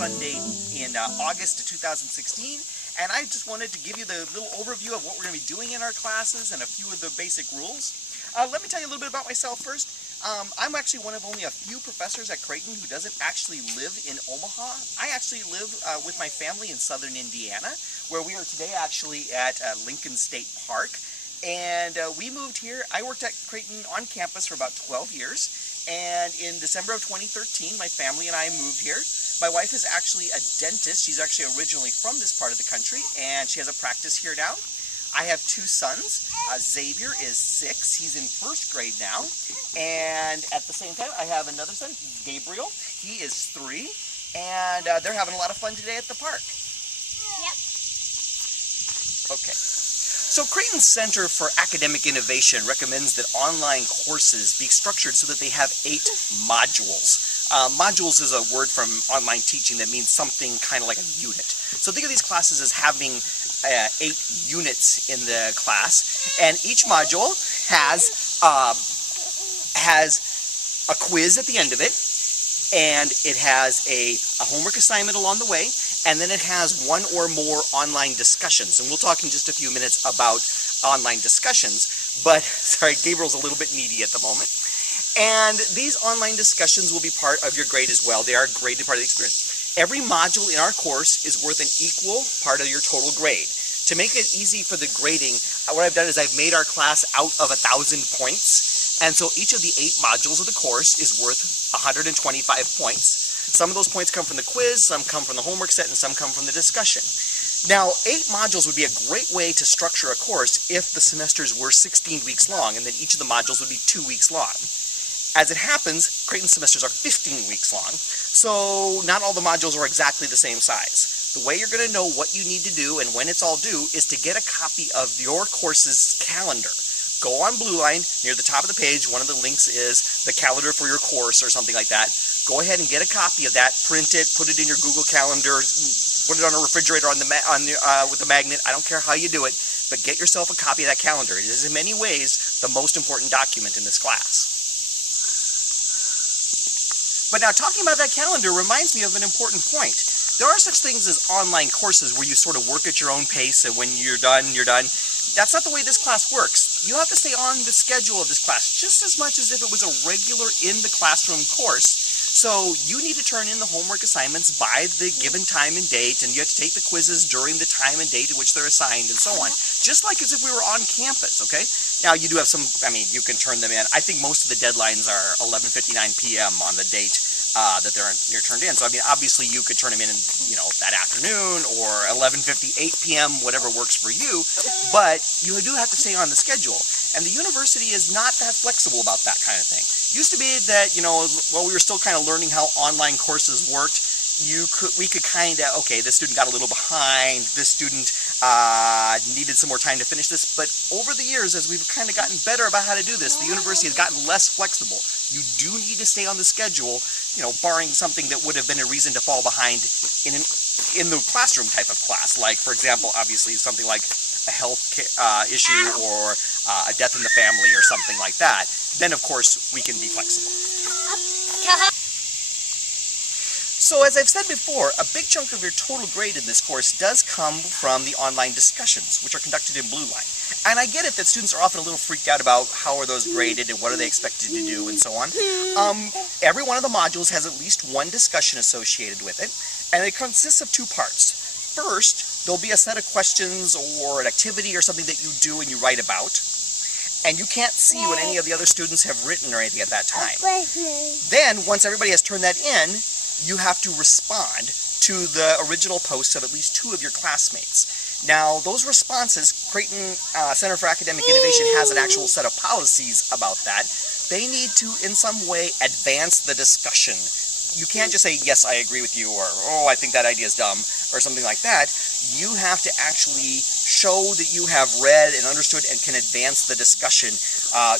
Sunday in August of 2016, and I just wanted to give you the little overview of what we're going to be doing in our classes and a few of the basic rules. Let me tell you a little bit about myself first. I'm actually one of only a few professors at Creighton who doesn't actually live in Omaha. I actually live with my family in southern Indiana, where we are today actually at Lincoln State Park. And we moved here. I worked at Creighton on campus for about 12 years, and in December of 2013 my family and I moved here. My wife is actually a dentist. She's actually originally from this part of the country, and she has a practice here now. I have two sons. Xavier is 6. He's in first grade now. And at the same time, I have another son, Gabriel. He is 3. And they're having a lot of fun today at the park. Yep. Okay. So Creighton Center for Academic Innovation recommends that online courses be structured so that they have 8 modules. Modules is a word from online teaching that means something kind of like a unit. So think of these classes as having 8 units in the class, and each module has a quiz at the end of it, and it has a homework assignment along the way, and then it has 1 or more online discussions. And we'll talk in just a few minutes about online discussions, but sorry, Gabriel's a little bit needy at the moment. And these online discussions will be part of your grade as well. They are a graded part of the experience. Every module in our course is worth an equal part of your total grade. To make it easy for the grading, what I've done is I've made our class out of 1,000 points. And so each of the 8 modules of the course is worth 125 points. Some of those points come from the quiz, some come from the homework set, and some come from the discussion. Now, 8 modules would be a great way to structure a course if the semesters were 16 weeks long, and then each of the modules would be 2 weeks long. As it happens, Creighton semesters are 15 weeks long, so not all the modules are exactly the same size. The way you're going to know what you need to do and when it's all due is to get a copy of your course's calendar. Go on Blue Line, near the top of the page, one of the links is the calendar for your course or something like that. Go ahead and get a copy of that, print it, put it in your Google Calendar, put it on a refrigerator with the magnet. I don't care how you do it, but get yourself a copy of that calendar. It is in many ways the most important document in this class. But now, talking about that calendar reminds me of an important point. There are such things as online courses where you sort of work at your own pace, and when you're done, you're done. That's not the way this class works. You have to stay on the schedule of this class just as much as if it was a regular in-the-classroom course. So you need to turn in the homework assignments by the given time and date, and you have to take the quizzes during the time and date in which they're assigned, and so on. Just like as if we were on campus, okay? Now, you do have some, you can turn them in. I think most of the deadlines are 11:59 p.m. on the date that they're turned in. So, obviously you could turn them in, that afternoon or 11:58 p.m., whatever works for you, but you do have to stay on the schedule. And the university is not that flexible about that kind of thing. Used to be that, while we were still kind of learning how online courses worked, we could kind of, okay, this student got a little behind, this student needed some more time to finish this, but over the years, as we've kind of gotten better about how to do this, the university has gotten less flexible. You do need to stay on the schedule, barring something that would have been a reason to fall behind in the classroom type of class, like, for example, obviously something like a health issue or a death in the family or something like that. Then, of course, we can be flexible. So as I've said before, a big chunk of your total grade in this course does come from the online discussions, which are conducted in Blue Line. And I get it that students are often a little freaked out about how are those graded and what are they expected to do and so on. Every one of the modules has at least 1 discussion associated with it, and it consists of 2 parts. First, there'll be a set of questions or an activity or something that you do and you write about, and you can't see what any of the other students have written or anything at that time. Then, once everybody has turned that in, you have to respond to the original posts of at least 2 of your classmates. Now, those responses, Creighton Center for Academic Innovation has an actual set of policies about that. They need to, in some way, advance the discussion. You can't just say, yes, I agree with you, or, oh, I think that idea is dumb, or something like that. You have to actually show that you have read and understood and can advance the discussion.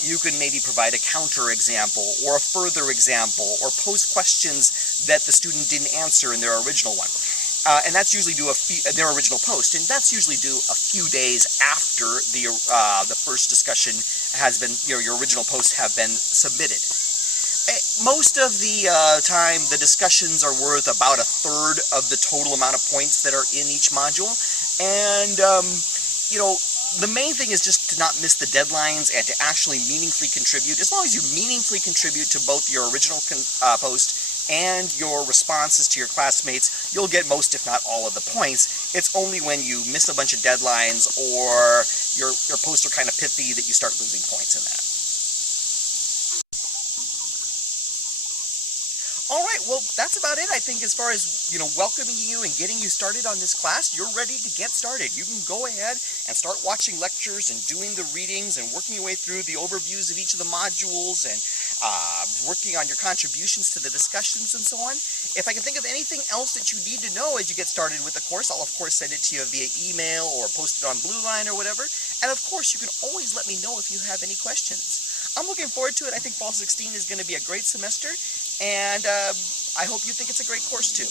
You can maybe provide a counter example, or a further example, or pose questions that the student didn't answer in their original one. And that's usually due their original post, and that's usually due a few days after the first discussion has been, your original posts have been submitted. Most of the time, the discussions are worth about a third of the total amount of points that are in each module. And, you know, the main thing is just to not miss the deadlines and to actually meaningfully contribute. As long as you meaningfully contribute to both your original post and your responses to your classmates, you'll get most, if not all, of the points. It's only when you miss a bunch of deadlines or your posts are kind of pithy that you start losing points in that. All right, well, that's about it, I think, as far as, you know, welcoming you and getting you started on this class. You're ready to get started. You can go ahead and start watching lectures and doing the readings and working your way through the overviews of each of the modules and working on your contributions to the discussions and so on. If I can think of anything else that you need to know as you get started with the course, I'll, of course, send it to you via email or post it on Blue Line or whatever. And, of course, you can always let me know if you have any questions. I'm looking forward to it. I think Fall 16 is going to be a great semester. And I hope you think it's a great course too.